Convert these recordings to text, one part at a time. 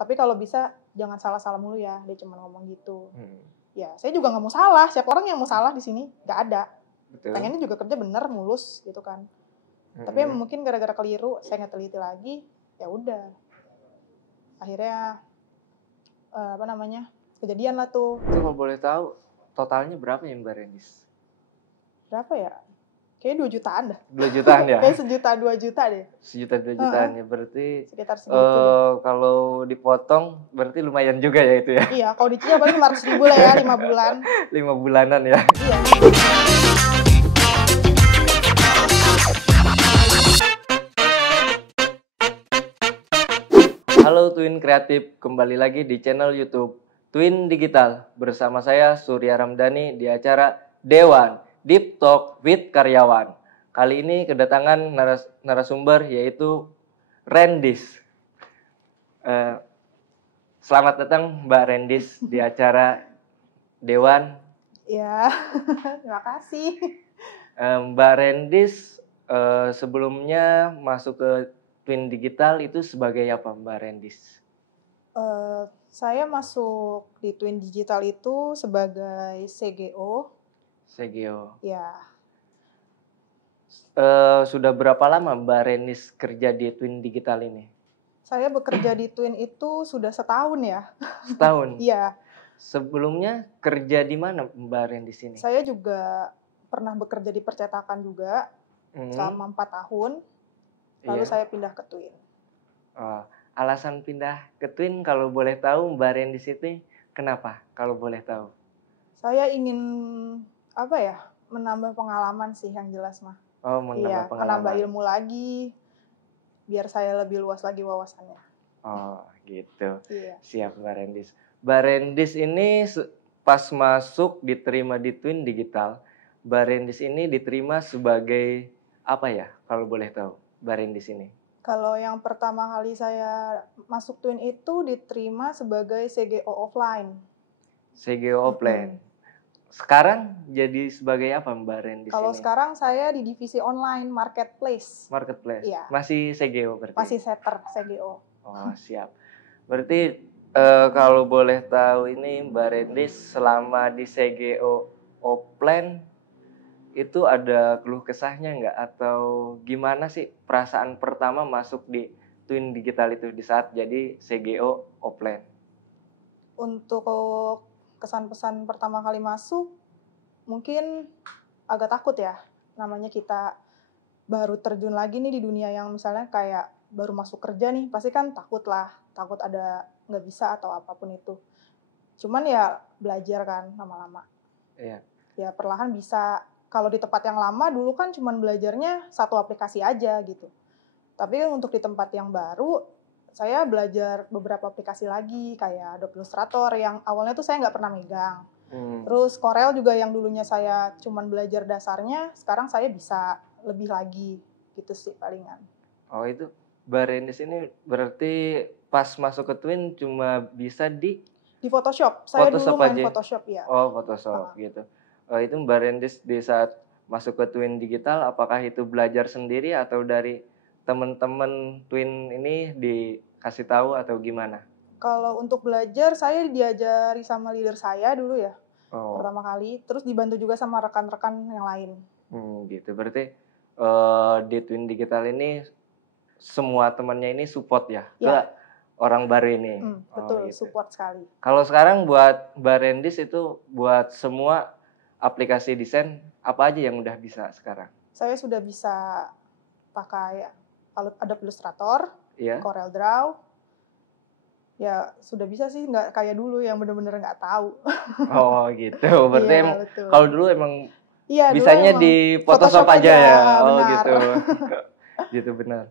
Tapi kalau bisa jangan salah-salah mulu ya, dia cuma ngomong gitu. Ya, saya juga nggak mau salah. Siapa orang yang mau salah di sini? Nggak ada. Betul. Pengennya juga kerja bener, mulus gitu kan. Tapi mungkin gara-gara keliru, saya nggak teliti lagi. Ya udah. Akhirnya kejadian lah tuh. Itu kalau boleh tahu totalnya berapa ya Mbak Rendis? Berapa ya? Kayaknya 2 jutaan dah. 2 jutaan ya? Kayak 1 juta 2 juta deh. 1 juta 2 jutaan ya, berarti sekitar segitu deh. Kalau dipotong berarti lumayan juga ya itu ya? Iya, kalau dicicil paling 500.000 lah ya, 5 bulan. 5 bulanan ya? Iya. Halo Twin Kreatif, kembali lagi di channel YouTube Twin Digital bersama saya Surya Ramdhani di acara Dewan Deep Talk with Karyawan. Kali ini kedatangan narasumber yaitu Rendis. Selamat datang Mbak Rendis di acara Dewan. Ya, terima kasih. Mbak Rendis sebelumnya masuk ke Twin Digital itu sebagai apa Mbak Rendis? Saya masuk di Twin Digital itu sebagai CGO. CGO. Ya. Sudah berapa lama Mbak Rendis kerja di Twin Digital ini? Saya bekerja di Twin itu sudah setahun ya. Setahun? Iya. Sebelumnya kerja di mana Mbak Rendis ini? Saya juga pernah bekerja di percetakan juga selama 4 tahun. Lalu saya pindah ke Twin. Alasan pindah ke Twin kalau boleh tahu Mbak Rendis itu kenapa kalau boleh tahu? Saya ingin menambah pengalaman sih yang jelas mah. Menambah pengalaman. Menambah ilmu lagi biar saya lebih luas lagi wawasannya. Oh, gitu. Iya. Siap Mbak Rendis. Mbak Rendis ini pas masuk diterima di Twin Digital, Mbak Rendis ini diterima sebagai apa ya kalau boleh tahu Mbak Rendis ini? Kalau yang pertama kali saya masuk Twin itu diterima sebagai CGO offline. CGO offline. Sekarang jadi sebagai apa Mbak Rendis Kalau ini? sekarang saya di divisi online marketplace. Marketplace? Iya. Masih CGO berarti? Masih setter CGO. Oh, siap. Berarti kalau boleh tahu ini Mbak Rendis selama di CGO offline itu ada keluh kesahnya nggak? Atau gimana sih perasaan pertama masuk di Twin Digital itu di saat jadi CGO offline? Untuk kesan-pesan pertama kali masuk, mungkin agak takut ya. Namanya kita baru terjun lagi nih di dunia yang misalnya kayak baru masuk kerja nih, pasti kan takut ada nggak bisa atau apapun itu. Cuman ya belajar kan lama-lama. Iya. Ya perlahan bisa. Kalau di tempat yang lama dulu kan cuman belajarnya satu aplikasi aja gitu. Tapi untuk di tempat yang baru, saya belajar beberapa aplikasi lagi kayak Adobe Illustrator yang awalnya tuh saya nggak pernah megang. Terus Corel juga yang dulunya saya cuman belajar dasarnya, sekarang saya bisa lebih lagi gitu sih palingan. Oh itu Mbak Rendis ini berarti pas masuk ke Twin cuma bisa di Photoshop. Saya Photoshop dulu main aja. Photoshop ya. Oh Photoshop gitu. Itu Mbak Rendis di saat masuk ke Twin Digital apakah itu belajar sendiri atau dari teman-teman Twin ini dikasih tahu atau gimana? Kalau untuk belajar saya diajari sama leader saya dulu ya. Pertama kali, terus dibantu juga sama rekan-rekan yang lain. Gitu. Berarti di Twin Digital ini semua temannya ini support ya ke orang baru ini. Betul, gitu. support sekali. Kalau sekarang buat Mbak Rendis itu buat semua aplikasi desain apa aja yang udah bisa sekarang? Saya sudah bisa pakai Adobe Illustrator, Corel Draw. Ya sudah bisa sih, nggak kayak dulu yang benar-benar nggak tahu. Oh gitu. Berarti kalau dulu emang bisanya dulu di Photoshop aja ya. Oh benar. gitu. Gitu benar.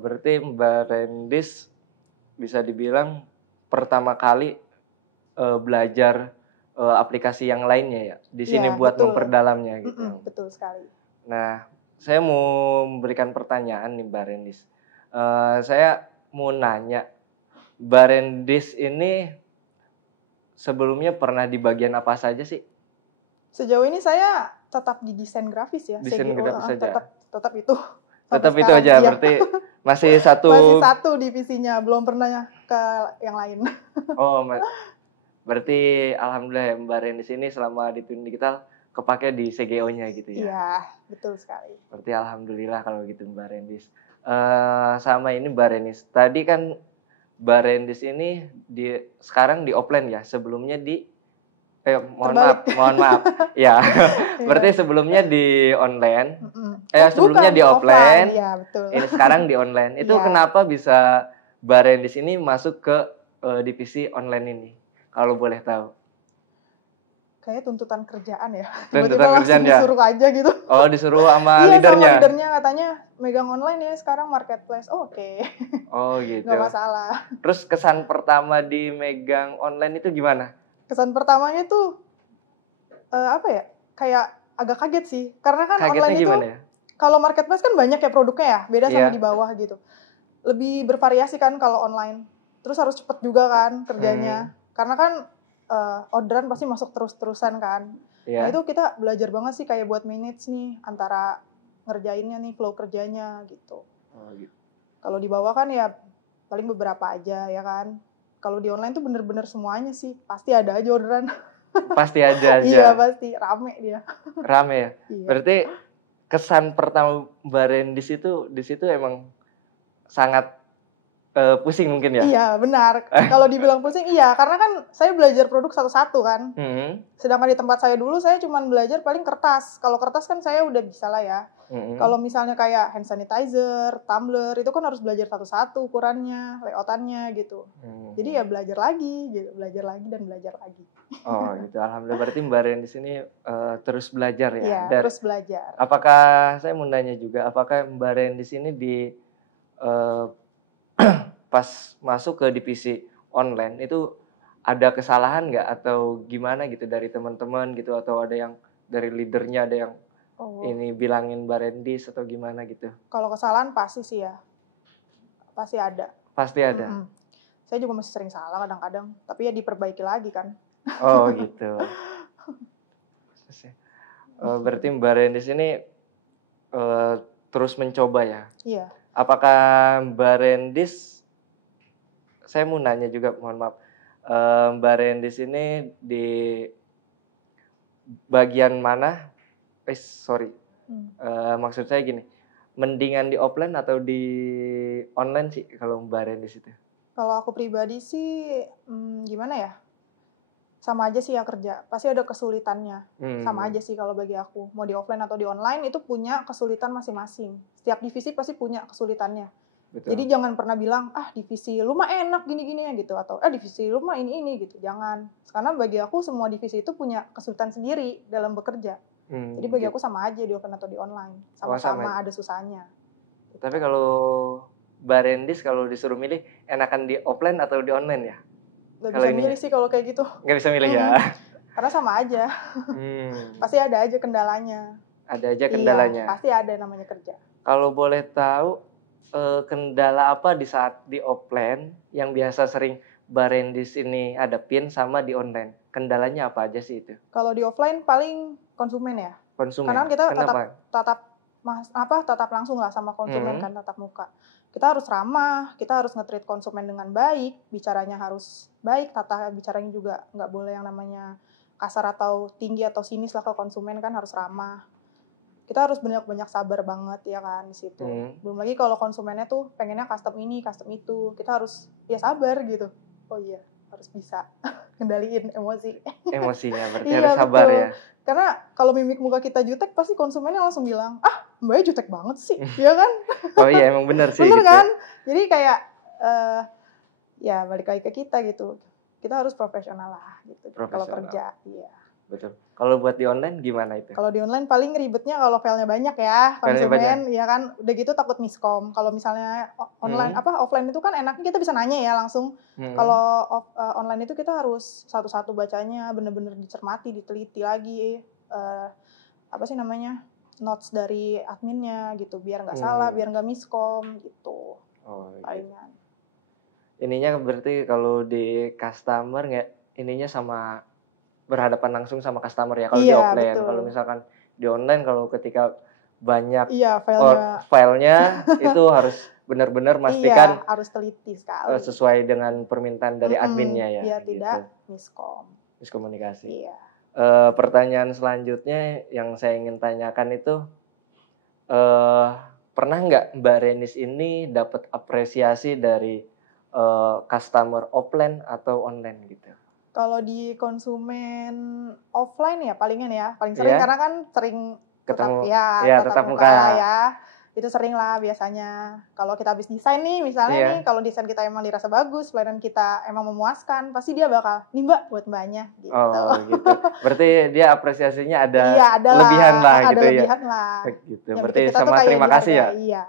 Berarti Mbak Rendis bisa dibilang pertama kali belajar aplikasi yang lainnya ya. Di sini buat memperdalamnya gitu. Betul sekali. Nah, saya mau memberikan pertanyaan nih Mbak Rendis. Saya mau nanya, Mbak Rendis ini sebelumnya pernah di bagian apa saja sih? Sejauh ini saya tetap di desain grafis ya. Desain grafis saja. Tetap itu. Tetap itu aja, berarti Masih satu. Masih satu divisinya, belum pernah ke yang lain. Oh, berarti alhamdulillah ya Mbak Ren di sini selama di Twin Digital kepake di CGO-nya gitu ya. Iya, betul sekali. Berarti alhamdulillah kalau gitu Mbak Rendis. Sama ini Mbak Rendis. Tadi kan Mbak Rendis ini sekarang di offline ya, sebelumnya di mohon maaf. Ya. Berarti sebelumnya di online. Sebelumnya di offline. Iya, betul. Ini sekarang di online. Itu kenapa bisa Mbak Rendis ini masuk ke divisi online ini? Kalau boleh tahu. Kayak tuntutan kerjaan ya. Tuntutan kerjaan ya. Disuruh aja gitu. Oh, disuruh sama leadernya. Iya, sama leadernya katanya megang online ya sekarang marketplace. Oh, oke. Oh, gitu. Nggak masalah. Terus kesan pertama di megang online itu gimana? Kesan pertamanya tuh apa ya? Kayak agak kaget sih. Karena kan kagetnya online itu ya? Kalau marketplace kan banyak ya produknya ya, beda sama di bawah gitu. Lebih bervariasi kan kalau online. Terus harus cepet juga kan kerjanya. Karena kan orderan pasti masuk terus-terusan kan. Nah itu kita belajar banget sih kayak buat manage nih antara ngerjainnya nih, flow kerjanya gitu. Oh, gitu. Kalau di bawah kan ya paling beberapa aja ya kan. Kalau di online tuh bener-bener semuanya sih. Pasti ada aja orderan. Pasti aja. Iya pasti, rame dia. Rame ya? Iya. Berarti kesan pertama Mbak Rendis itu di situ emang sangat pusing mungkin ya? Iya benar. Kalau dibilang pusing iya, karena kan saya belajar produk satu-satu kan. Sedangkan di tempat saya dulu saya cuma belajar paling kertas. Kalau kertas kan saya udah bisa lah ya. Kalau misalnya kayak hand sanitizer, tumbler itu kan harus belajar satu-satu ukurannya, layoutannya gitu. Jadi ya belajar lagi dan belajar lagi. Oh gitu. Alhamdulillah berarti Mbak Ren di sini terus belajar ya. Iya, terus belajar. Apakah saya mau nanya juga, apakah Mbak Ren di sini pas masuk ke divisi online itu ada kesalahan nggak atau gimana gitu dari teman-teman gitu, atau ada yang dari leadernya ada yang ini bilangin Mbak Rendis atau gimana gitu? Kalau kesalahan pasti sih ya, pasti ada. Pasti ada. Saya juga masih sering salah kadang-kadang, tapi ya diperbaiki lagi kan. Oh gitu. Berarti Mbak Rendis ini terus mencoba ya? Iya. Apakah Mbak Rendis, saya mau nanya juga, mohon maaf, Mbak Rendis ini di bagian mana? Maksud saya gini, mendingan di offline atau di online sih kalau Mbak Rendis itu? Kalau aku pribadi sih, gimana ya? Sama aja sih ya kerja, pasti ada kesulitannya. Sama aja sih kalau bagi aku. Mau di offline atau di online itu punya kesulitan masing-masing. Setiap divisi pasti punya kesulitannya. Betul. Jadi jangan pernah bilang, divisi lu mah enak gini-gini ya gitu. Atau divisi lu mah ini gitu. Jangan. Karena bagi aku semua divisi itu punya kesulitan sendiri dalam bekerja. Jadi bagi aku sama aja di offline atau di online. Sama-sama ada susahnya. Tapi kalau Mbak Rendis kalau disuruh milih, enakan di offline atau di online ya? Gak bisa milih sih kalau kayak gitu. Gak bisa milih ya? Karena sama aja. Pasti ada aja kendalanya. Ada aja kendalanya? Iya, pasti ada namanya kerja. Kalau boleh tahu, kendala apa di saat di offline yang biasa sering Mbak Rendis ini hadapin sama di online? Kendalanya apa aja sih itu? Kalau di offline paling konsumen ya. Konsumen? Karena kita tatap langsung lah sama konsumen kan, tatap muka. Kita harus ramah, kita harus nge-treat konsumen dengan baik, bicaranya harus baik, tata bicaranya juga nggak boleh yang namanya kasar atau tinggi atau sinis lah ke konsumen kan, harus ramah. Kita harus banyak sabar banget ya kan di situ. Belum lagi kalau konsumennya tuh pengennya custom ini, custom itu, kita harus ya sabar gitu. Oh iya, harus bisa kendaliin emosi. Emosinya berarti harus sabar betul. Ya. Karena kalau mimik muka kita jutek pasti konsumennya langsung bilang, mbaknya jutek banget sih, ya kan? Oh iya emang benar sih. Bener gitu. Kan? Jadi kayak ya balik lagi ke kita gitu. Kita harus profesional lah gitu. Kalau kerja, iya. Betul. Kalau buat di online gimana itu? Kalau di online paling ribetnya kalau filenya banyak ya, konsumen, ya kan. Udah gitu takut miskom. Kalau misalnya online offline itu kan enaknya kita bisa nanya ya langsung. Kalau online itu kita harus satu-satu bacanya, bener-bener dicermati, diteliti lagi. Notes dari adminnya gitu, biar nggak salah, biar nggak miskom gitu. Oh, palingan. Ininya berarti kalau di customer nggak, ininya sama berhadapan langsung sama customer ya kalau di offline. Kalau misalkan di online kalau ketika banyak filenya itu harus benar-benar Iya, pastikan harus teliti sekali. sesuai dengan permintaan dari adminnya ya. Biar gitu. tidak Miskomunikasi. Iya. Pertanyaan selanjutnya yang saya ingin tanyakan itu, pernah nggak Mbak Renis ini dapat apresiasi dari customer offline atau online gitu? Kalau di konsumen offline ya paling sering Iya. karena kan sering Ketemu, tatap tetap muka muka. ya. Itu sering lah biasanya. Kalau kita habis desain nih, misalnya Iya. nih, kalau desain kita emang dirasa bagus, pelayanan kita emang memuaskan, pasti dia bakal, nih Mbak, buat Mbaknya, gitu. Oh gitu. Berarti dia apresiasinya ada Iya, lebihan lah ada gitu ya. lebihan lah. Gitu. Yang Berarti bikin kita tuh sama kayak terima kasih ya. dihargai, Iya.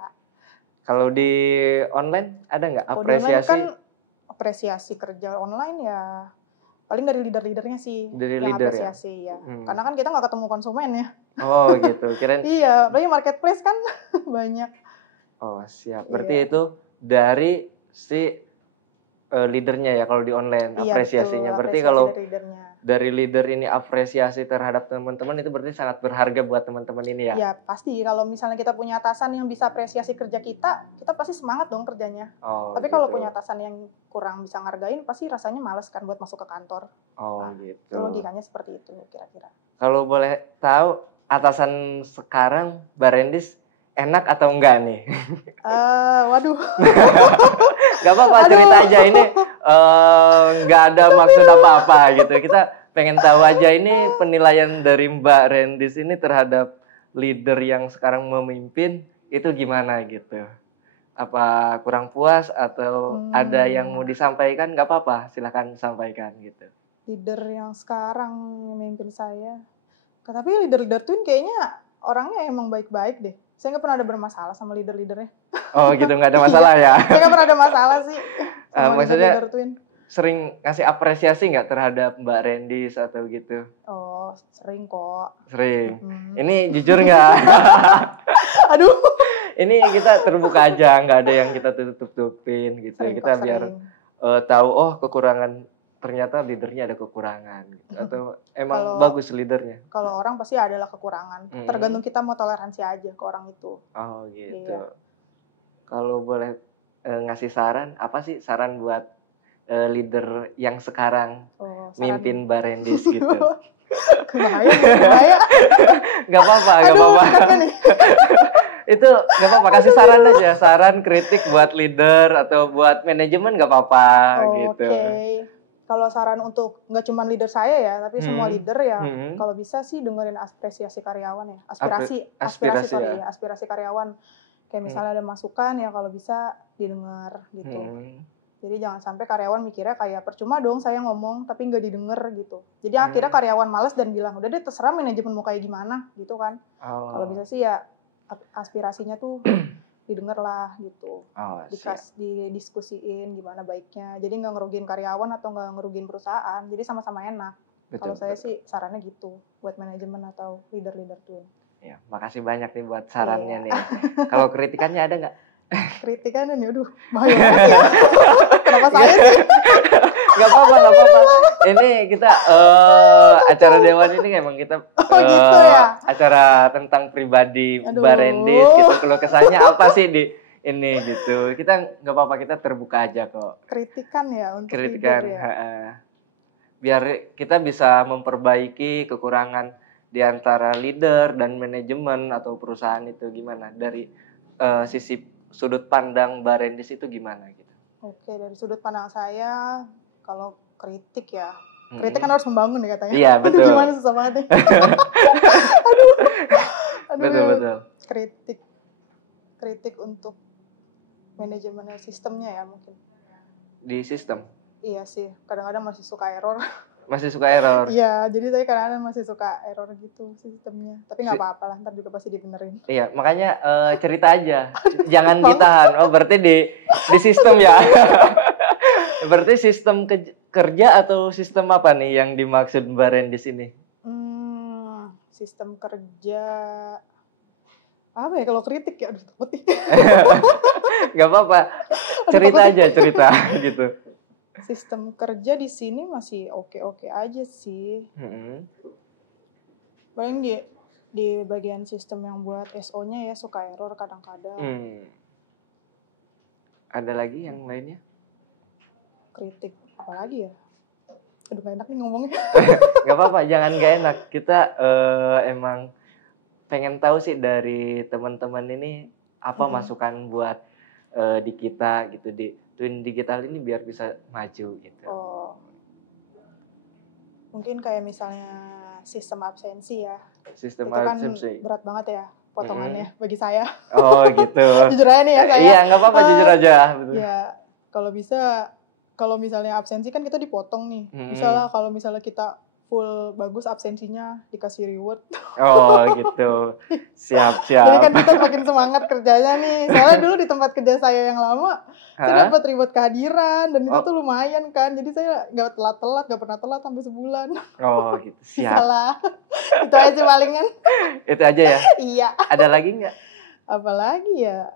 Kalau di online ada nggak Kalau di online apresiasi? kan apresiasi kerja online ya paling dari leader-leadernya sih Dari yang leader apresiasi ya. Hmm. Karena kan kita nggak ketemu konsumen ya. Oh gitu. Kirain. Iya, apalagi marketplace kan banyak. Oh siap. Berarti Iya. itu dari si leadernya ya kalau di online Iya, apresiasinya. betul, Berarti apresiasi kalau dari leadernya. dari leader ini apresiasi terhadap teman-teman itu berarti sangat berharga buat teman-teman ini ya. Ya pasti kalau misalnya kita punya atasan yang bisa apresiasi kerja kita pasti semangat dong kerjanya. Oh, Tapi gitu. kalau punya atasan yang kurang bisa ngargain, pasti rasanya males kan buat masuk ke kantor. Oh Nah, gitu. Itu logikanya seperti itu kira-kira. Kalau boleh tahu atasan sekarang Mbak Rendis enak atau enggak nih? Waduh. Gak apa-apa, cerita aja ini nggak ada maksud apa-apa gitu. Kita pengen tahu aja ini penilaian dari Mbak Rendis ini terhadap leader yang sekarang memimpin itu gimana gitu. Apa kurang puas atau ada yang mau disampaikan? Gak apa-apa, silakan sampaikan gitu. Leader yang sekarang memimpin saya. Tapi leader-leader Twin kayaknya orangnya emang baik-baik deh. Saya nggak pernah ada bermasalah sama leader-leadernya. Oh gitu, nggak ada masalah ya? Saya nggak pernah ada masalah sih sama maksudnya leader Twin. Sering ngasih apresiasi nggak terhadap Mbak Rendis atau gitu? Oh, sering kok. Sering. Ini jujur nggak? Aduh. Ini kita terbuka aja, nggak ada yang kita tutup-tutupin gitu. Sering kita kok, biar tahu kekurangan, ternyata leadernya ada kekurangan gitu. Atau emang bagus leadernya. Kalau orang pasti adalah kekurangan. Tergantung kita mau toleransi aja ke orang itu. Oh gitu. Iya. Kalau boleh ngasih saran, apa sih saran buat leader yang sekarang mimpin Mbak Rendis gitu? Bahaya. Gak apa-apa. Itu gak apa-apa, kasih saran aja, saran kritik buat leader atau buat manajemen gak apa-apa gitu. Oke. Kalau saran untuk nggak cuma leader saya ya, tapi semua leader ya, kalau bisa sih dengerin apresiasi karyawan ya, aspirasi karyawan. Kayak misalnya ada masukan ya kalau bisa didengar gitu. Jadi jangan sampai karyawan mikirnya kayak percuma dong saya ngomong tapi nggak didengar gitu. Jadi akhirnya karyawan malas dan bilang udah deh terserah manajemen mau kayak gimana gitu kan. Kalau bisa sih ya aspirasinya tuh didengar lah gitu. Didiskusiin gimana baiknya. Jadi nggak ngerugiin karyawan atau nggak ngerugiin perusahaan. Jadi sama-sama enak. Kalau saya sih sarannya gitu buat manajemen atau leader-leader tuh. Ya, makasih banyak nih buat sarannya nih. Kalau kritikannya ada nggak? Kritikan nih, aduh bahaya banget ya. Kenapa saya sih? Gak apa-apa. Ini kita acara Dewan ini emang kita gitu ya? acara tentang pribadi Mbak Rendis gitu. Kalau kesannya apa sih di ini gitu. Kita gak apa-apa, kita terbuka aja kok. Kritikan ya untuk kritikan ya. Biar kita bisa memperbaiki kekurangan di antara leader dan manajemen atau perusahaan itu gimana dari sisi sudut pandang Mbak Rendis itu gimana gitu? Oke, dari sudut pandang saya kalau kritik ya, kritik kan harus membangun ya katanya. Iya betul. Aduh, gimana susah banget ya. Aduh. Betul. Kritik untuk manajemen sistemnya ya mungkin. Di sistem? Iya sih, kadang-kadang masih suka error. Masih suka error? Iya, jadi saya kadang-kadang masih suka error gitu sistemnya. Tapi nggak apa-apa lah, ntar juga pasti dibenerin. Iya, makanya cerita aja, jangan ditahan. Oh, berarti di sistem ya? Berarti sistem kerja atau sistem apa nih yang dimaksud Mbak Rendis ini? Sistem kerja apa ya kalau kritik ya? Aduh, takut nih. Gak apa-apa, cerita gitu. Sistem kerja di sini masih oke-oke aja sih. Paling di bagian sistem yang buat SO-nya ya suka error kadang-kadang. Ada lagi yang lainnya? Kritik apalagi ya? Aduh gak enak nih ngomongnya. Gak apa-apa, jangan gak enak. Kita emang pengen tahu sih dari teman-teman ini apa masukan buat di kita gitu, di Twin Digital ini biar bisa maju gitu. Oh, mungkin kayak misalnya sistem absensi ya. Sistem Itu kan absensi. berat banget ya potongannya bagi saya. Oh gitu. Jujur aja nih ya saya. Iya nggak apa-apa, jujur aja. Betul. Ya kalau bisa, kalau misalnya absensi kan kita dipotong nih. Bisa lah kalau misalnya kita full bagus absensinya dikasih reward. Oh gitu. Siap. Jadi kan kita makin semangat kerjanya nih. Soalnya dulu di tempat kerja saya yang lama, saya dapat reward kehadiran dan itu tuh lumayan kan. Jadi saya nggak telat-telat, nggak pernah telat sampai sebulan. Oh gitu. Siap. Salah. Itu aja palingan. Itu aja ya? Iya. Ada lagi nggak? Apalagi ya?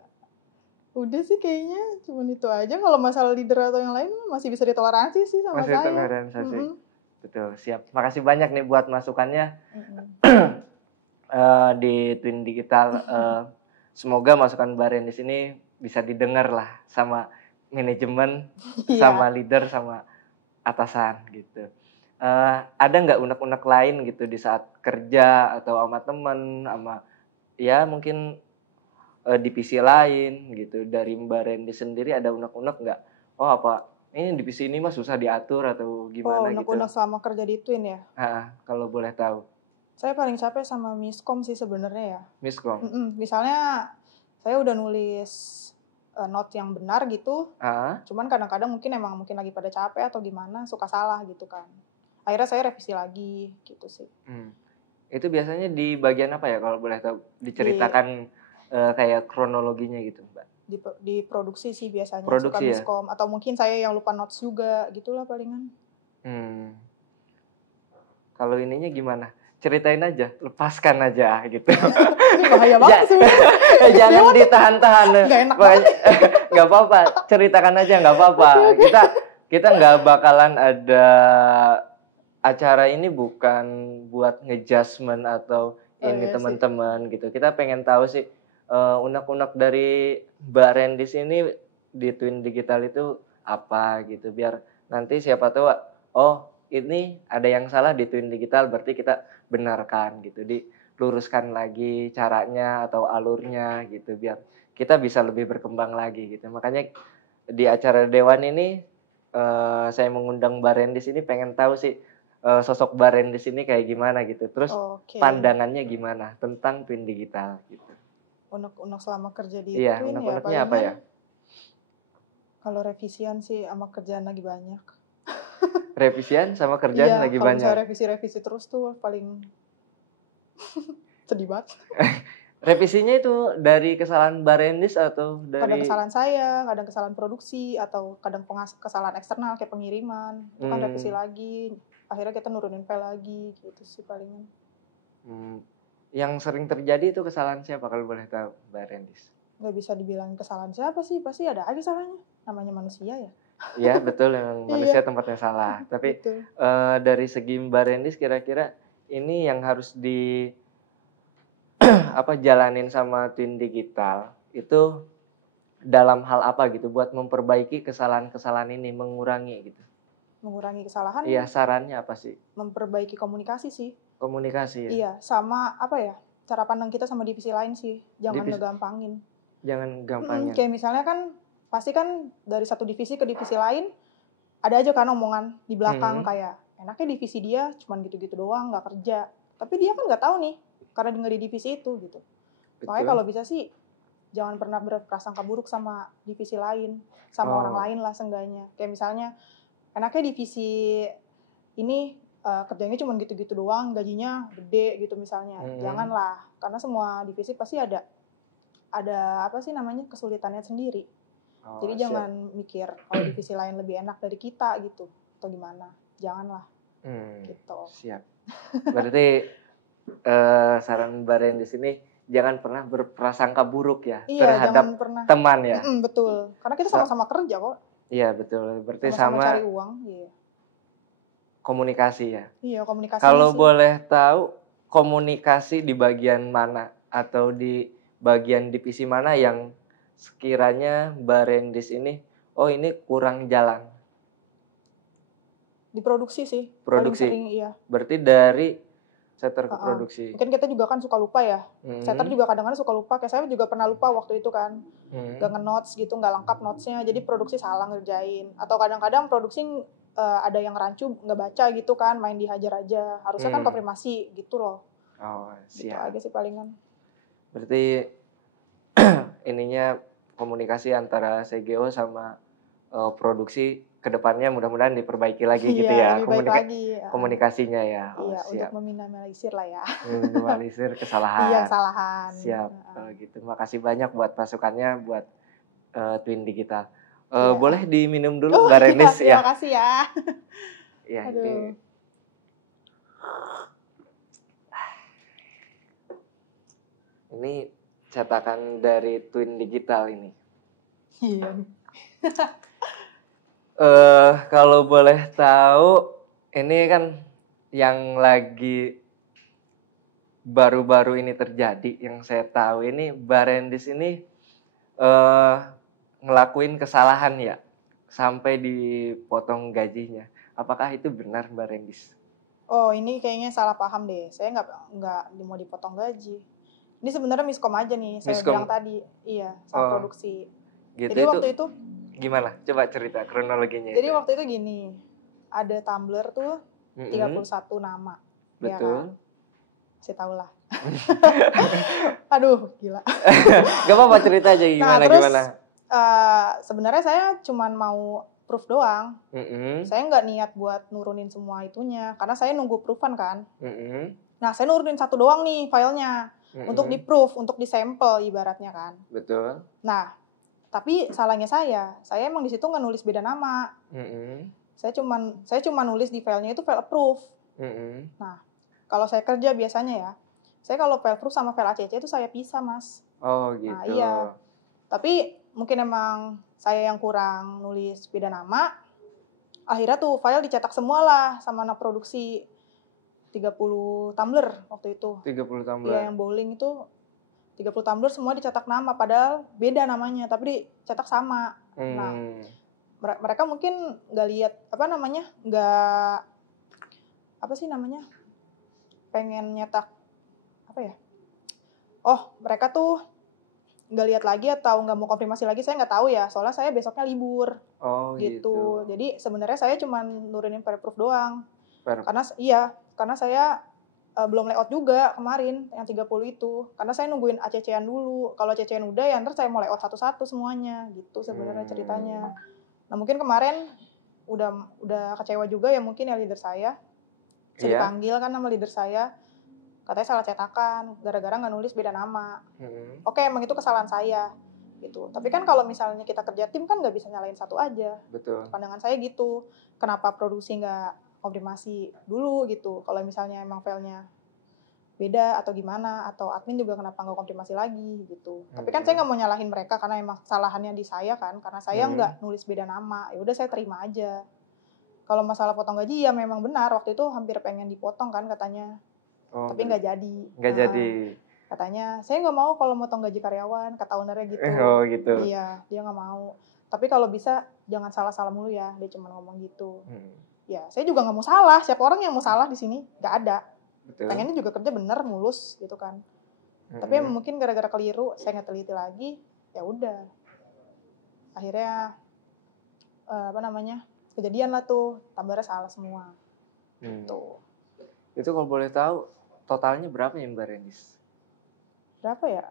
Udah sih kayaknya cuman itu aja. Kalau masalah leader atau yang lain masih bisa ditoleransi sih sama masih saya. Masih toleransi. Betul, siap. Makasih banyak nih buat masukannya di Twin Digital. Semoga masukan Mbak Ren di sini bisa didengar lah sama manajemen, sama leader, sama atasan gitu. Ada nggak unek-unek lain gitu di saat kerja atau sama temen, sama ya mungkin divisi lain gitu, dari Mbak Rendi sendiri ada unek-unek nggak? Oh apa ini divisi ini mah susah diatur atau gimana gitu? Oh unek-unek selama kerja di Twin ya? Kalau boleh tahu. Saya paling capek sama miskom sih sebenarnya ya. Miskom? Misalnya saya udah nulis note yang benar gitu, cuman kadang-kadang mungkin lagi pada capek atau gimana, suka salah gitu kan. Akhirnya saya revisi lagi gitu sih. Itu biasanya di bagian apa ya kalau boleh tahu? Diceritakan kayak kronologinya gitu, Mbak? Di produksi sih biasanya, produksi, suka miskom. Atau mungkin saya yang lupa notes juga, gitulah palingan. Kalau ininya gimana? Ceritain aja, lepaskan aja gitu. Ini bahaya banget sebenarnya. Jangan ditahan-tahan. Gak enak banget. Gak apa-apa, ceritakan aja gak apa-apa. Kita gak bakalan ada acara ini bukan buat ngejudgement atau ini teman-teman gitu. Kita pengen tahu sih unek-unek dari Mbak Rendis ini di Twin Digital itu apa gitu, biar nanti siapa tahu ini ada yang salah di Twin Digital, berarti kita benarkan gitu, diluruskan lagi caranya atau alurnya gitu, biar kita bisa lebih berkembang lagi gitu. Makanya di acara Dewan ini saya mengundang Mbak Rendis ini pengen tahu sih sosok Mbak Rendis ini kayak gimana gitu, terus pandangannya gimana tentang Twin Digital gitu. Unek-unek selama kerja di Twin Twin unek-uneknya apa ya? Kalau revisian sih sama kerjaan lagi banyak. Revisian sama kerjaan lagi banyak. Iya, kalau revisi terus tuh paling sedih banget. Revisinya itu dari kesalahan Mbak Rendis atau dari? Kadang kesalahan saya, kadang kesalahan produksi, atau kadang kesalahan eksternal kayak pengiriman. Itu kan revisi lagi, akhirnya kita nurunin file lagi gitu sih palingan. Yang sering terjadi itu kesalahan siapa kalau boleh tahu, Mbak Rendis? Nggak bisa dibilang kesalahan siapa sih, pasti ada aja salahnya. Namanya manusia ya. Iya betul, memang manusia tempatnya salah. Tapi dari segi Mbak Rendis kira-kira ini yang harus jalanin sama Twin Digital itu dalam hal apa gitu buat memperbaiki kesalahan-kesalahan ini, mengurangi gitu. Mengurangi kesalahan? Iya, sarannya apa sih? Memperbaiki komunikasi sih. Komunikasi ya? Iya, sama cara pandang kita sama divisi lain sih. Jangan ngegampangin. Jangan gampangin. Kayak misalnya kan, pasti kan dari satu divisi ke divisi lain, ada aja kan omongan di belakang kayak, enaknya divisi dia cuman gitu-gitu doang, gak kerja. Tapi dia kan gak tahu nih, karena dia nggak di divisi itu gitu. Makanya kalau bisa sih, jangan pernah berprasangka buruk sama divisi lain, sama orang lain lah seenggaknya. Kayak misalnya, enaknya divisi ini kerjanya cuma gitu-gitu doang, gajinya gede gitu misalnya. Janganlah, karena semua divisi pasti ada kesulitannya sendiri. Jadi jangan mikir kalau divisi lain lebih enak dari kita gitu atau gimana. Janganlah. Gitu. Siap. Berarti saran Mbak Ren di sini jangan pernah berprasangka buruk ya terhadap teman ya. Betul. Karena kita sama-sama kerja kok. Iya betul. Berarti sama cari uang. Iya. Komunikasi ya. Iya, komunikasi. Kalau boleh tahu komunikasi di bagian mana atau di bagian divisi mana yang sekiranya Barendis ini, oh ini kurang jalan? Diproduksi sih. Produksi. Paling sering, iya. Berarti dari setter ke produksi. Mungkin kita juga kan suka lupa ya. Setter juga kadang-kadang suka lupa. Kayak saya juga pernah lupa waktu itu kan. Gak nge-notes gitu, gak lengkap notesnya. Jadi produksi salah ngerjain. Atau kadang-kadang produksi ada yang rancu gak baca gitu kan. Main dihajar aja. Harusnya kan konfirmasi gitu loh. Oh, siap. Gitu aja sih palingan. Berarti ininya komunikasi antara CGO sama produksi kedepannya mudah-mudahan diperbaiki lagi gitu ya, lebih baik lagi, komunikasinya ya. Iya, siap. Untuk meminimalisir lah ya. Meminimalisir kesalahan. Iya, kesalahan. Siap. Gitu. Makasih banyak buat masukannya buat Twin Digital. Boleh diminum dulu, Mbak Rendis ya. Terima kasih ya. Ya, ini cetakan dari Twin Digital ini. Iya. Kalau boleh tahu, ini kan yang lagi baru-baru ini terjadi, yang saya tahu ini Barendis ini ngelakuin kesalahan ya, sampai dipotong gajinya. Apakah itu benar, Barendis? Oh, ini kayaknya salah paham deh. Saya nggak mau dipotong gaji. Ini sebenarnya miskom aja nih, saya bilang tadi. Iya, sama produksi. Gitu. Jadi waktu itu gimana? Coba cerita kronologinya. Jadi waktu itu gini, ada tumbler tuh 31 nama. Betul. Ya kan? Saya tahu lah. Aduh, gila. Gak apa-apa, cerita aja gimana. Gimana. Sebenarnya saya cuman mau proof doang. Saya nggak niat buat nurunin semua itunya, karena saya nunggu proofan kan. Nah, saya nurunin satu doang nih filenya. Untuk di-proof, untuk disampel ibaratnya kan. Betul. Nah, tapi salahnya saya emang di situ nggak nulis beda nama. Saya cuma nulis di filenya itu file approve. Nah, kalau saya kerja biasanya ya, saya kalau file approve sama file ACC itu saya pisah, Mas. Oh gitu. Nah, iya. Tapi mungkin emang saya yang kurang nulis beda nama. Akhirnya tuh file dicetak semua lah sama anak produksi. 30 tumbler waktu itu. 30 tumbler. Iya, yang bowling itu 30 tumbler semua dicetak nama, padahal beda namanya, tapi dicetak sama. Nah, mereka mungkin nggak lihat pengen nyetak mereka tuh nggak lihat lagi atau nggak mau konfirmasi lagi, saya nggak tahu ya, soalnya saya besoknya libur. Gitu. Jadi sebenarnya saya cuma nurunin proof doang. Karena saya belum layout juga kemarin yang 30 itu. Karena saya nungguin ACC-an dulu. Kalau ACC-an udah ya ntar saya mau layout satu-satu semuanya gitu sebenarnya ceritanya. Nah, mungkin kemarin udah kecewa juga ya mungkin ya leader saya. Saya dipanggil kan sama leader saya. Katanya salah cetakan gara-gara nggak nulis beda nama. Oke, emang itu kesalahan saya gitu. Tapi kan kalau misalnya kita kerja tim kan nggak bisa nyalain satu aja. Betul. Pandangan saya gitu. Kenapa produksi nggak konfirmasi dulu gitu, kalau misalnya emang filenya beda atau gimana, atau admin juga kenapa nggak konfirmasi lagi gitu. Tapi kan saya nggak mau nyalahin mereka karena emang kesalahannya di saya kan, karena saya nggak nulis beda nama, ya udah saya terima aja. Kalau masalah potong gaji ya memang benar, waktu itu hampir pengen dipotong kan katanya, tapi nggak jadi. Jadi. Katanya saya nggak mau kalau motong gaji karyawan, kata ownernya gitu. Gitu. Iya, dia nggak mau. Tapi kalau bisa jangan salah-salah mulu ya, dia cuma ngomong gitu. Ya, saya juga nggak mau salah. Siapa orang yang mau salah di sini? Nggak ada. Betul. Pengennya juga kerja bener, mulus gitu kan. Tapi mungkin gara-gara keliru, saya nggak teliti lagi. Ya udah. Akhirnya kejadian lah tuh, tumblernya salah semua. Gitu. Itu kalau boleh tahu totalnya berapa ya Mbak Rendis? Berapa ya?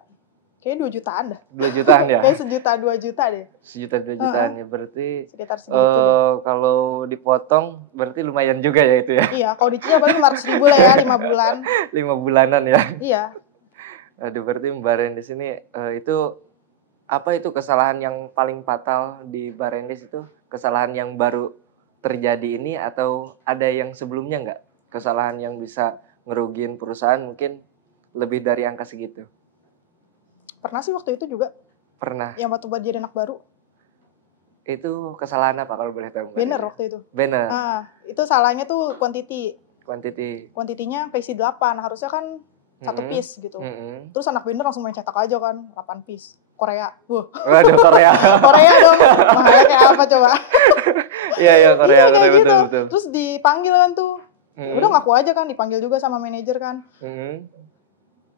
Kayaknya 2 jutaan dah. 2 jutaan ya? Kayak 1 juta 2 juta deh. 1 juta 2 jutaan ya, berarti sekitar segitu deh. Kalau dipotong berarti lumayan juga ya itu ya? Iya, kalau dicicil paling 500.000 lah ya, 5 bulan. 5 bulanan ya? Iya. Aduh, berarti Mbak Rendis ini itu apa itu kesalahan yang paling fatal di Mbak Rendis itu? Kesalahan yang baru terjadi ini atau ada yang sebelumnya nggak? Kesalahan yang bisa ngerugiin perusahaan mungkin lebih dari angka segitu? Pernah sih waktu itu juga. Pernah. Yang waktu buat jadi anak baru. Itu kesalahan apa kalau boleh tahu? Banner waktu itu. Banner. Itu salahnya tuh quantity. Quantity-nya PVC 8, harusnya kan 1 piece gitu. Terus anak banner langsung main cetak aja kan, 8 piece. Korea. Waduh, Korea. Korea dong. Mahalnya kayak apa coba? Iya, Korea, Iya kayak Korea, gitu. betul. Terus dipanggil kan tuh. Ya udah ngaku aja kan, dipanggil juga sama manajer kan.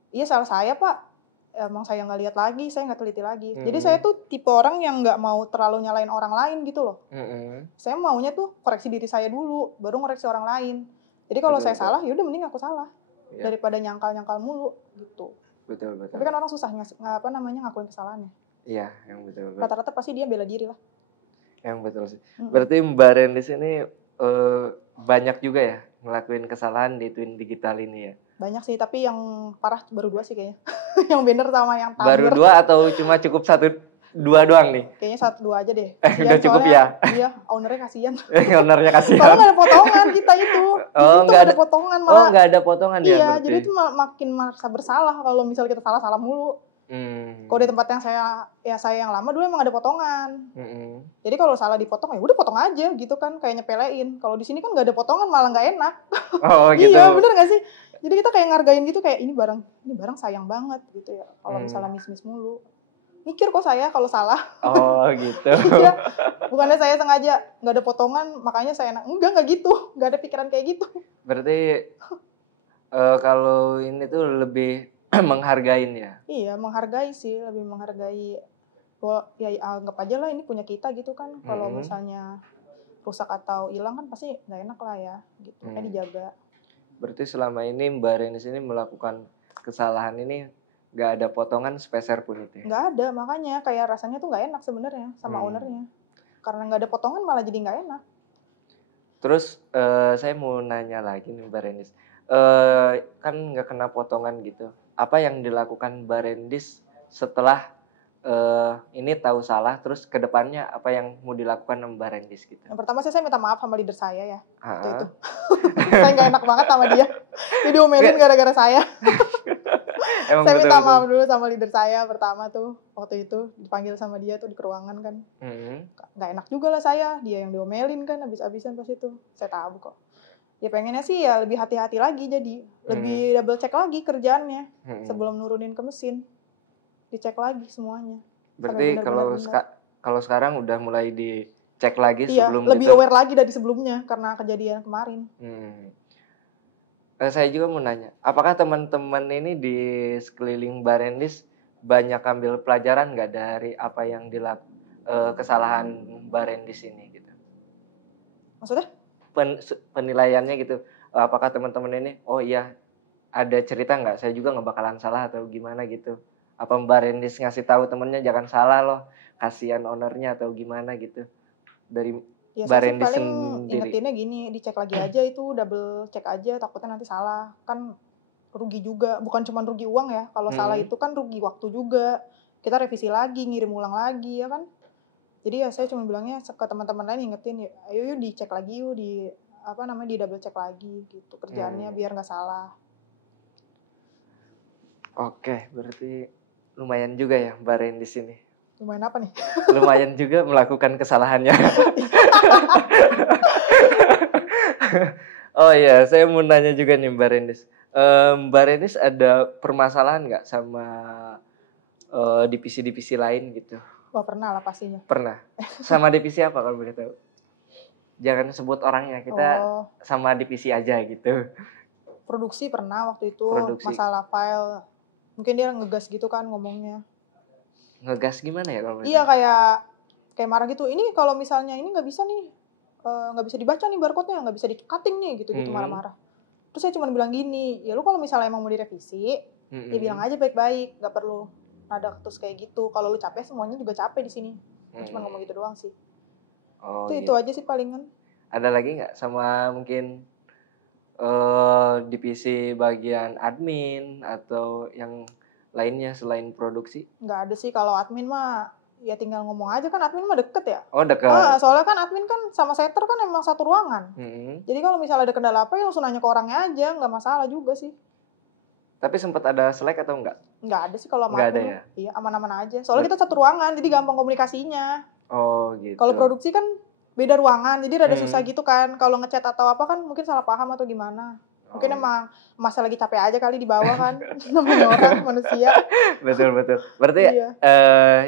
Iya salah saya Pak. Emang saya nggak lihat lagi, saya nggak teliti lagi. Jadi saya tuh tipe orang yang nggak mau terlalu nyalain orang lain gitu loh. Saya maunya tuh koreksi diri saya dulu, baru ngoreksi orang lain. Jadi kalau saya salah, ya udah mending aku salah daripada nyangkal mulu gitu. Betul. Tapi kan orang susah ngakuin kesalahannya. Iya, yang betul. Rata-rata pasti dia bela diri lah. Yang betul sih. Berarti Mbak Rendis ini banyak juga ya ngelakuin kesalahan di Twin Digital ini ya? Banyak sih, tapi yang parah baru 2 sih kayaknya. Yang bener sama yang tabir. Baru 2 atau cuma cukup 2 doang nih? Kayaknya 1-2 aja deh. Udah cukup ya? Iya, ownernya kasihan. Ownernya kasihan. Soalnya nggak ada potongan kita itu. Oh, nggak ada potongan malah. Oh, nggak ada potongan ya? Iya, berarti. jadi itu makin merasa bersalah kalau misal kita salah mulu. Kalau di tempat yang saya yang lama dulu emang ada potongan. Jadi kalau salah dipotong ya udah potong aja gitu kan, kayak nyepelein. Kalau di sini kan nggak ada potongan malah nggak enak. Oh gitu. Iya bener nggak sih? Jadi kita kayak ngargain gitu, kayak ini barang sayang banget gitu ya. Kalau misalnya miss mulu, mikir kok saya kalau salah. Oh gitu. Iya, bukannya saya sengaja nggak ada potongan makanya saya enak. Nggak gitu, nggak ada pikiran kayak gitu. Berarti kalau ini tuh lebih menghargain ya? Iya, menghargai sih, lebih menghargai. Ya anggap aja lah ini punya kita gitu kan. Kalau misalnya rusak atau hilang kan pasti nggak enak lah ya, gitu. Kayak dijaga. Berarti selama ini Mbak Rendis ini melakukan kesalahan ini nggak ada potongan sepeser pun itu? Nggak ada, makanya kayak rasanya tuh nggak enak sebenarnya sama ownernya. Karena nggak ada potongan malah jadi nggak enak. Terus saya mau nanya lagi nih Mbak Rendis. Kan nggak kena potongan gitu. Apa yang dilakukan Mbak Rendis setelah ini tahu salah, terus ke depannya apa yang mau dilakukan Mbak Rendis gitu? Yang pertama saya minta maaf sama leader saya ya. Itu. Saya nggak enak banget sama dia. Dia diomelin gara-gara saya. Saya minta maaf dulu sama leader saya pertama tuh. Waktu itu dipanggil sama dia tuh di ruangan kan. Nggak enak juga lah saya. Dia yang diomelin kan habis-habisan pas itu. Saya tahu kok. Ya pengennya sih ya lebih hati-hati lagi jadi. Lebih double check lagi kerjaannya. Sebelum nurunin ke mesin. Dicek lagi semuanya. Berarti kalau sekarang udah mulai dicek lagi sebelum lebih aware lagi dari sebelumnya karena kejadian kemarin. Saya juga mau nanya, apakah teman-teman ini di sekeliling Mbak Rendis banyak ambil pelajaran nggak dari apa yang kesalahan Mbak Rendis ini gitu? Maksudnya? Penilaiannya gitu. Apakah teman-teman ini, oh iya ada cerita nggak? Saya juga nggak bakalan salah atau gimana gitu? Apa Mbak Rendis ngasih tahu temennya jangan salah loh, kasihan ownernya atau gimana gitu? Dari ya, Mbak Rendis paling sendiri. Ingetinnya gini, dicek lagi aja itu, double cek aja, takutnya nanti salah. Kan rugi juga, bukan cuma rugi uang ya. Kalau salah itu kan rugi waktu juga. Kita revisi lagi, ngirim ulang lagi ya kan. Jadi ya saya cuma bilangnya ke teman-teman lain ingetin, ayo yuk dicek lagi yuk, di double cek lagi gitu kerjaannya biar nggak salah. Oke, berarti lumayan juga ya Mbak Rendis ini. Lumayan apa nih? Lumayan juga melakukan kesalahannya. Oh iya, saya mau nanya juga nih Mbak Rendis. Mbak Rendis ada permasalahan nggak sama divisi-divisi lain gitu? Wah pernah lah pastinya. Pernah. Sama divisi apa kalau boleh tahu? Jangan sebut orangnya, kita sama divisi aja gitu. Produksi pernah waktu itu. Masalah file. Mungkin dia ngegas gitu kan ngomongnya. Ngegas gimana ya kalau? Iya kayak marah gitu. Ini kalau misalnya ini nggak bisa nih, nggak bisa dibaca nih barcode-nya, nggak bisa di cutting nih gitu marah-marah. Terus saya cuma bilang gini, ya lu kalau misalnya emang mau direvisi, ya bilang aja baik-baik, nggak perlu nada terus kayak gitu. Kalau lu capek semuanya juga capek di sini. Cuma ngomong gitu doang sih. Oh, itu aja sih palingan. Ada lagi nggak sama mungkin divisi bagian admin atau yang lainnya selain produksi? Nggak ada sih, kalau admin mah ya tinggal ngomong aja kan, admin mah deket ya. Oh deket. Soalnya kan admin kan sama setter kan emang satu ruangan. Jadi kalau misalnya ada kendala apa ya langsung nanya ke orangnya aja, nggak masalah juga sih. Tapi sempat ada Slack atau enggak? Nggak ada sih kalau nggak ada ya? Iya aman-aman aja. Soalnya kita satu ruangan, jadi gampang komunikasinya. Oh gitu. Kalau produksi kan beda ruangan, jadi rada susah gitu kan. Kalau ngechat atau apa kan mungkin salah paham atau gimana. Mungkin Oh, emang masa lagi capek aja kali di bawah kan. Namanya orang manusia. betul betul. Berarti Iya.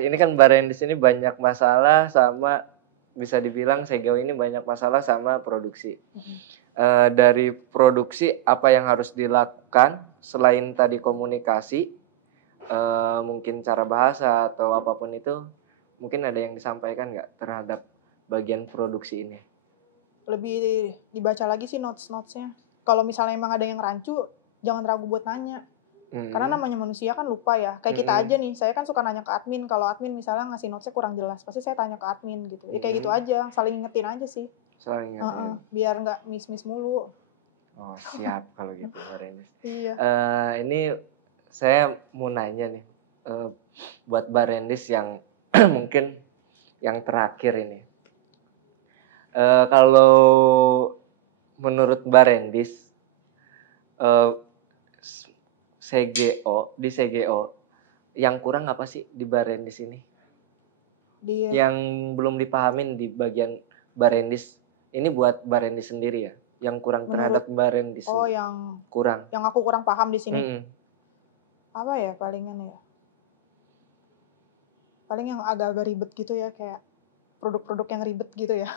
ini kan Barendis ini banyak masalah sama, bisa dibilang Segeo ini banyak masalah sama produksi. Dari produksi apa yang harus dilakukan selain tadi komunikasi, mungkin cara bahasa atau apapun itu, mungkin ada yang disampaikan nggak terhadap bagian produksi ini? Lebih dibaca lagi sih notes-notesnya. Kalau misalnya emang ada yang rancu, jangan ragu buat nanya. Karena namanya manusia kan lupa ya. Kayak kita aja nih, saya kan suka nanya ke admin. Kalau admin misalnya ngasih notesnya kurang jelas, pasti saya tanya ke admin gitu. Ya kayak gitu aja, saling ingetin aja sih. Saling ingetin. Biar nggak miss-miss mulu. Oh siap kalau gitu Mbak Renis. Iya. Ini saya mau nanya nih, buat Mbak Renis yang mungkin yang terakhir ini. Kalau menurut Mbak Rendis, di CGO yang kurang apa sih di Mbak Rendis ini? Yang belum dipahamin di bagian Mbak Rendis ini buat Mbak Rendis sendiri ya, yang kurang terhadap Mbak Rendis. Oh, yang kurang. Yang aku kurang paham di sini. Apa ya palingan ya? Paling yang agak-agak ribet gitu ya, kayak produk-produk yang ribet gitu ya.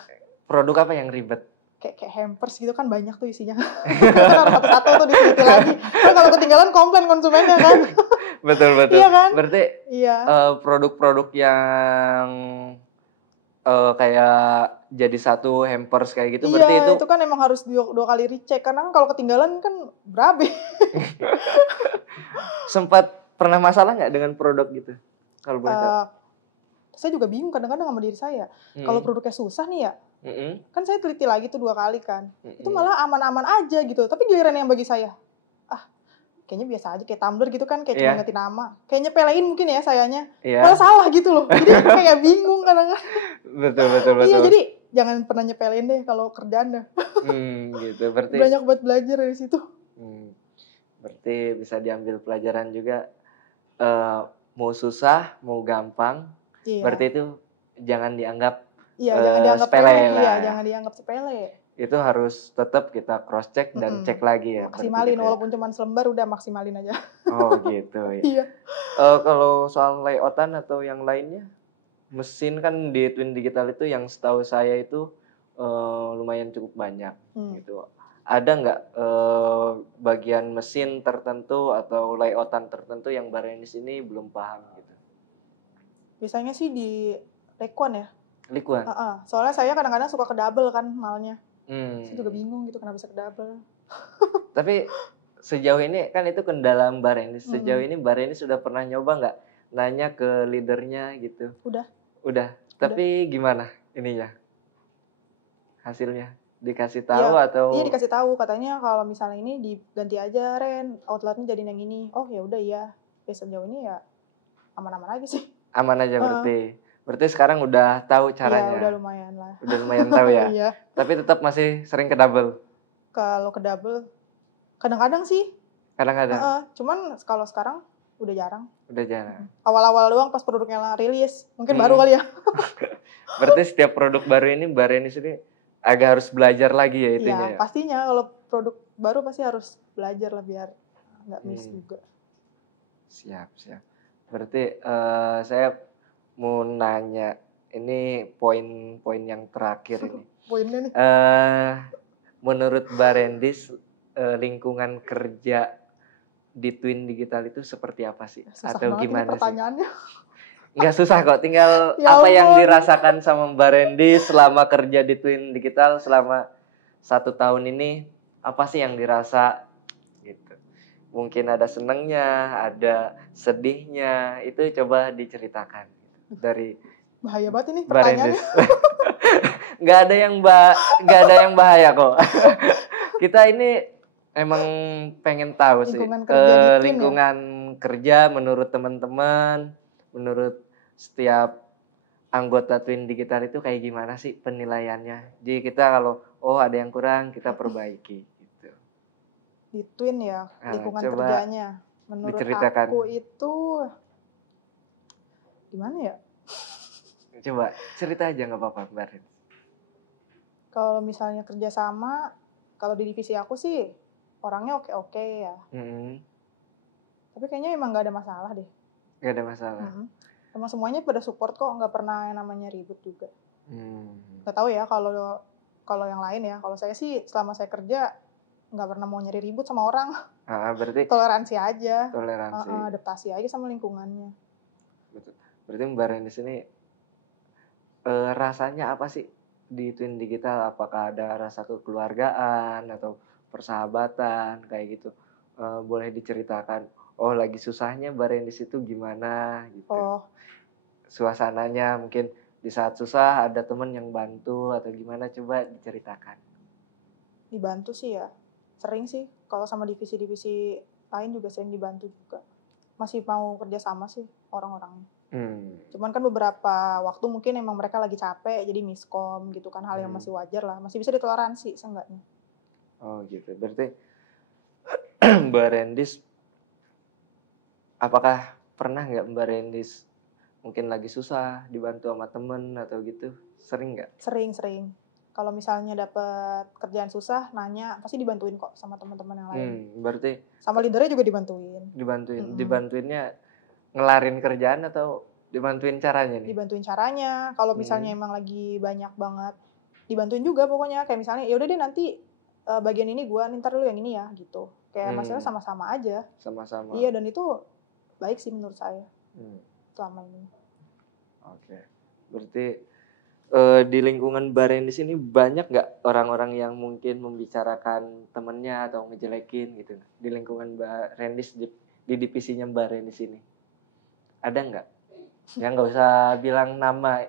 Produk apa yang ribet? Kayak hampers gitu kan banyak tuh isinya. Kan harus satu-satu tuh diteliti lagi. Kan kalau ketinggalan komplain konsumennya kan. Betul. Iya kan? Berarti produk-produk yang kayak jadi satu hampers kayak gitu, berarti itu kan emang harus dua kali recheck. Karena kan kalau ketinggalan kan berabe. Sempat pernah masalah nggak dengan produk gitu? Kalau boleh tahu. Saya juga bingung kadang-kadang sama diri saya. Kalau produknya susah nih ya, kan saya teliti lagi tuh 2 kali kan. Itu malah aman-aman aja gitu. Tapi giliran yang bagi saya, kayaknya biasa aja, kayak tumbler gitu kan, kayak cuma ganti nama. Kayak nyepelein mungkin ya sayanya. Malah salah gitu loh. Jadi kayak bingung kadang-kadang. Betul. Iya, jadi jangan pernah nyepelein deh kalau kerjaan dah. Gitu. Berarti banyak buat belajar dari situ. Berarti bisa diambil pelajaran juga. Mau susah, mau gampang, berarti itu jangan dianggap jangan dianggap sepele lah. Iya, jangan dianggap sepele. Itu harus tetap kita cross check dan cek lagi ya. Maksimalin gitu walaupun cuma selembar, udah maksimalin aja. Oh gitu ya. Iya. Kalau soal layoutan atau yang lainnya, mesin kan di Twin Digital itu yang setahu saya itu lumayan cukup banyak gitu. Ada nggak bagian mesin tertentu atau layoutan tertentu yang Mbak Renis ini belum paham gitu? Biasanya sih di Likuan ya. Likuan? Soalnya saya kadang-kadang suka ke double kan malnya. Saya juga bingung gitu kenapa bisa ke double. Tapi sejauh ini kan itu kendala Mbak Renis. Sejauh ini Mbak Renis sudah pernah nyoba nggak nanya ke leadernya gitu? Udah. Tapi gimana ininya? Hasilnya? Dikasih tahu atau? Iya, dikasih tahu, katanya kalau misalnya ini diganti aja Ren, outletnya jadi yang ini. Oh ya udah ya. Ya sejauh ini ya aman-aman aja sih. Aman aja berarti. Berarti sekarang udah tahu caranya. Iya, udah lumayan lah. Udah lumayan tahu ya. Iya. Tapi tetap masih sering ke double. Kalau ke double kadang-kadang sih. Kadang-kadang. Cuman kalau sekarang udah jarang. Udah jarang. Awal-awal doang pas produknya rilis. Mungkin baru kali ya. Berarti setiap produk baru ini Mbak Renis ini agak harus belajar lagi ya itunya. Iya, pastinya kalau produk baru pasti harus belajar lah biar nggak miss juga. Siap. Berarti saya mau nanya, ini poin-poin yang terakhir ini. Poinnya nih. Menurut Mbak Rendis, lingkungan kerja di Twin Digital itu seperti apa sih? Susah atau gimana sih? Pertanyaannya. Nggak susah kok, tinggal apa yang dirasakan sama Mbak Rendis selama kerja di Twin Digital selama 1 tahun ini, apa sih yang dirasa gitu? Mungkin ada senengnya, ada sedihnya, itu coba diceritakan dari bahaya banget ini pertanyaannya. Nggak ada yang bahaya kok. Kita ini emang pengen tahu sih lingkungan kerja menurut teman-teman, menurut setiap anggota Twin Digital itu kayak gimana sih penilaiannya. Jadi kita kalau ada yang kurang kita perbaiki gitu. Di Twin ya, lingkungan kerjanya. Menurut aku itu gimana ya? Coba cerita aja nggak apa-apa, Mbak Rin. Kalau misalnya kerjasama, kalau di divisi aku sih orangnya oke-oke ya. Tapi kayaknya emang nggak ada masalah deh. Nggak ada masalah. Emang semuanya pada support kok, nggak pernah yang namanya ribut juga. Nggak tahu ya kalau yang lain ya. Kalau saya sih selama saya kerja nggak pernah mau nyari ribut sama orang. Berarti toleransi aja. Toleransi. Adaptasi aja sama lingkungannya. Betul. Berarti Mbak Rendis ini rasanya apa sih di Twin Digital? Apakah ada rasa kekeluargaan atau persahabatan kayak gitu? Boleh diceritakan. Oh, lagi susahnya Mbak Rendis itu gimana gitu? Suasananya mungkin di saat susah ada teman yang bantu atau gimana, coba diceritakan. Dibantu sih ya, sering sih. Kalau sama divisi-divisi lain juga sering dibantu juga. Masih mau kerja sama sih orang-orangnya. Cuman kan beberapa waktu mungkin emang mereka lagi capek, jadi miskom gitu kan, hal yang masih wajar lah, masih bisa ditoleransi seenggaknya. Oh gitu, berarti Mbak Rendis, apakah pernah nggak Mbak Rendis mungkin lagi susah dibantu sama temen atau gitu, sering nggak? Sering. Kalau misalnya dapat kerjaan susah, nanya, pasti dibantuin kok sama teman-teman yang lain. Berarti sama leadernya juga dibantuin. Dibantuinnya ngelarin kerjaan atau dibantuin caranya nih? Dibantuin caranya. Kalau misalnya emang lagi banyak banget, dibantuin juga pokoknya. Kayak misalnya, ya udah deh nanti bagian ini gue, ntar dulu yang ini ya gitu. Kayak maksudnya sama-sama aja. Sama-sama. Iya, dan itu baik sih menurut saya selama ini. Oke. Berarti di lingkungan Mbak Rendis ini banyak nggak orang-orang yang mungkin membicarakan temennya atau ngejelekin gitu di lingkungan Mbak Rendis, di divisinya Mbak Rendis ini? Ada nggak? Ya nggak usah bilang nama.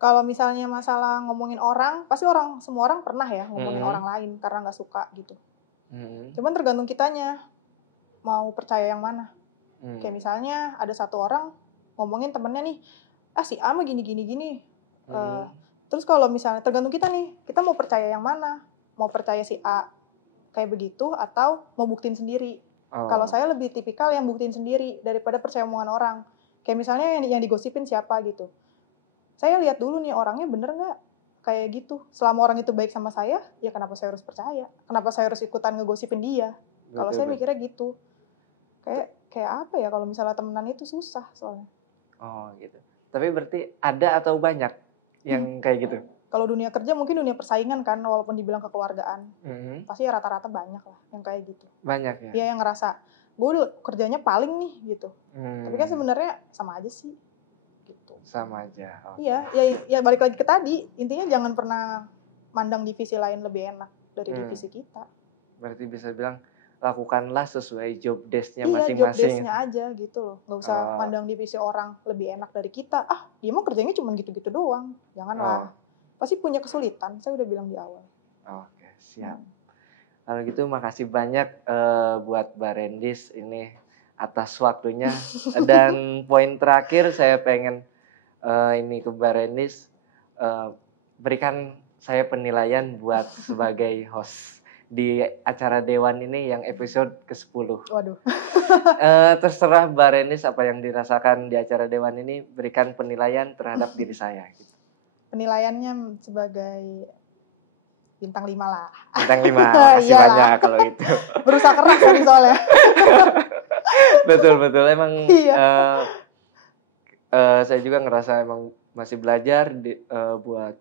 Kalau misalnya masalah ngomongin orang, pasti semua orang pernah ya ngomongin orang lain karena nggak suka gitu. Cuman tergantung kitanya mau percaya yang mana. Kayak misalnya ada satu orang ngomongin temennya nih, si A mah gini. Terus kalau misalnya tergantung kita nih, kita mau percaya yang mana? Mau percaya si A kayak begitu atau mau buktiin sendiri? Kalau saya lebih tipikal yang buktiin sendiri daripada percaya omongan orang. Kayak misalnya yang digosipin siapa gitu. Saya lihat dulu nih orangnya bener nggak kayak gitu. Selama orang itu baik sama saya, ya kenapa saya harus percaya? Kenapa saya harus ikutan ngegosipin dia? Kalau saya mikirnya gitu. Kayak apa ya, kalau misalnya temenan itu susah soalnya. Oh gitu. Tapi berarti ada atau banyak yang kayak gitu? Kalau dunia kerja mungkin dunia persaingan kan, walaupun dibilang kekeluargaan. Pasti ya rata-rata banyak lah yang kayak gitu. Banyak ya? Iya, yang ngerasa gue kerjanya paling nih gitu. Tapi kan sebenarnya sama aja sih. Gitu. Sama aja. Iya, ya balik lagi ke tadi. Intinya jangan pernah mandang divisi lain lebih enak dari divisi kita. Berarti bisa bilang lakukanlah sesuai job desk-nya masing-masing. Iya, job desk-nya aja gitu loh. Nggak usah mandang divisi orang lebih enak dari kita. Dia mau kerjanya cuma gitu-gitu doang. Janganlah. Pasti punya kesulitan. Saya udah bilang di awal. Oke, siap. Kalau gitu makasih banyak buat Mbak Rendis ini atas waktunya. Dan poin terakhir saya pengen ini ke Mbak Rendis, berikan saya penilaian buat sebagai host di acara Dewan ini yang episode ke-10. Waduh. Terserah Mbak Rendis apa yang dirasakan di acara Dewan ini, berikan penilaian terhadap diri saya. Gitu. Penilaiannya sebagai bintang 5 lah. Bintang 5, masih banyak kalau itu. Berusaha keras tadi soalnya. Betul, emang iya. saya juga ngerasa emang masih belajar buat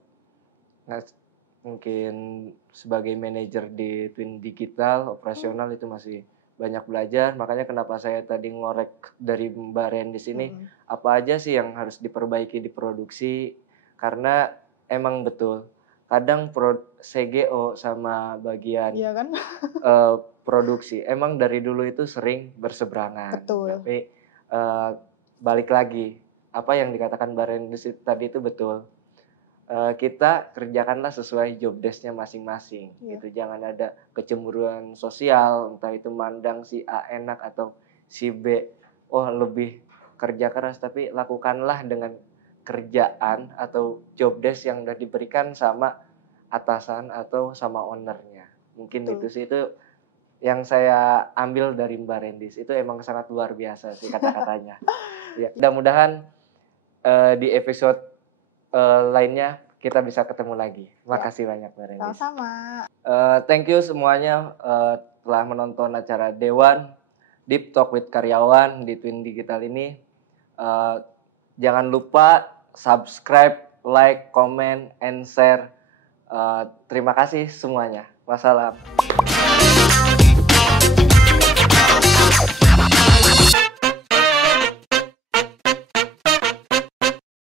mungkin sebagai manajer di Twin Digital operasional itu masih banyak belajar. Makanya kenapa saya tadi ngorek dari Mbak Rendis ini apa aja sih yang harus diperbaiki di produksi, karena emang betul kadang CGO sama bagian kan? produksi emang dari dulu itu sering berseberangan. Betul. Tapi balik lagi, apa yang dikatakan Mbak Rendis tadi itu betul. Kita kerjakanlah sesuai job desk-nya masing-masing. Gitu. Jangan ada kecemburuan sosial, entah itu mandang si A enak atau si B lebih kerja keras, tapi lakukanlah dengan kerjaan atau job desk yang udah diberikan sama atasan atau sama ownernya. Mungkin itu sih, itu yang saya ambil dari Mbak Rendis. Itu emang sangat luar biasa sih kata-katanya. Ya, mudah-mudahan di episode lainnya kita bisa ketemu lagi. Makasih banyak Mbak Rendis. Sama-sama. Thank you semuanya telah menonton acara Dewan Deep Talk with Karyawan di Twin Digital ini. Jangan lupa subscribe, like, comment, and share. Terima kasih semuanya. Wassalam.